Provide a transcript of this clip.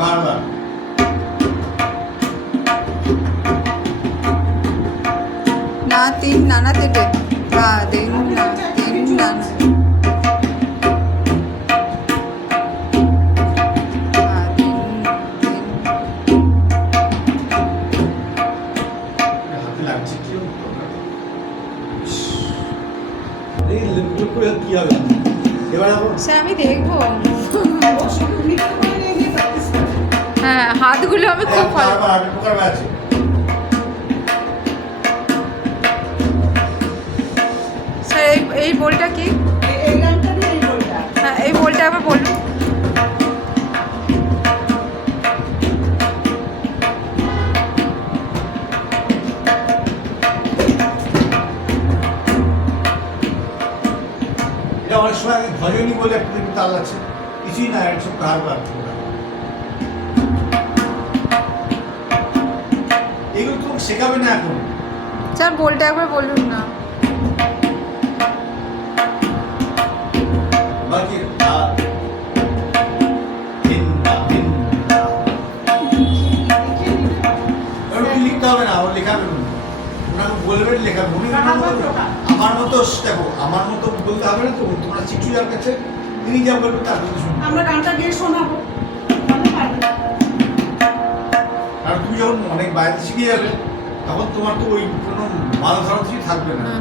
বারবার না তিন নানা তেটে বা দিন না তিন নানা হাতে লাগছে কি এই লিপগুলো করে কি হবে এবার আবার স্যার আমি দেখবো হ্যাঁ হাতগুলো আমি খুব ভালো বারবার আটে প্রকার আছে স্যার এই বলটা কি হ্যাঁ এই বলটা আবার বলুন এটা অনেক সময় আমি ভজনী বলে একটা তাল আছে কিছুই না এটা সব কারবার এগুলো তো শেখাবে না এখন স্যার বলটা একবার বলুন না বাকি লিখতে হবে না ওর লেখাবেন ওনাকে বলবেন লেখাবেন উনি আমার মতো দেখো আমার মতো বলতে হবে না তো তোমরা চিঠি যার কাছে তিনি যা বলবেন তার কথা শুনবে আমরা গানটা গিয়ে শোনাবো কারণ তুমি যখন অনেক বাইরে শিখে যাবে তখন তোমার তো ওই কোনো মাল ধরা থাকবে না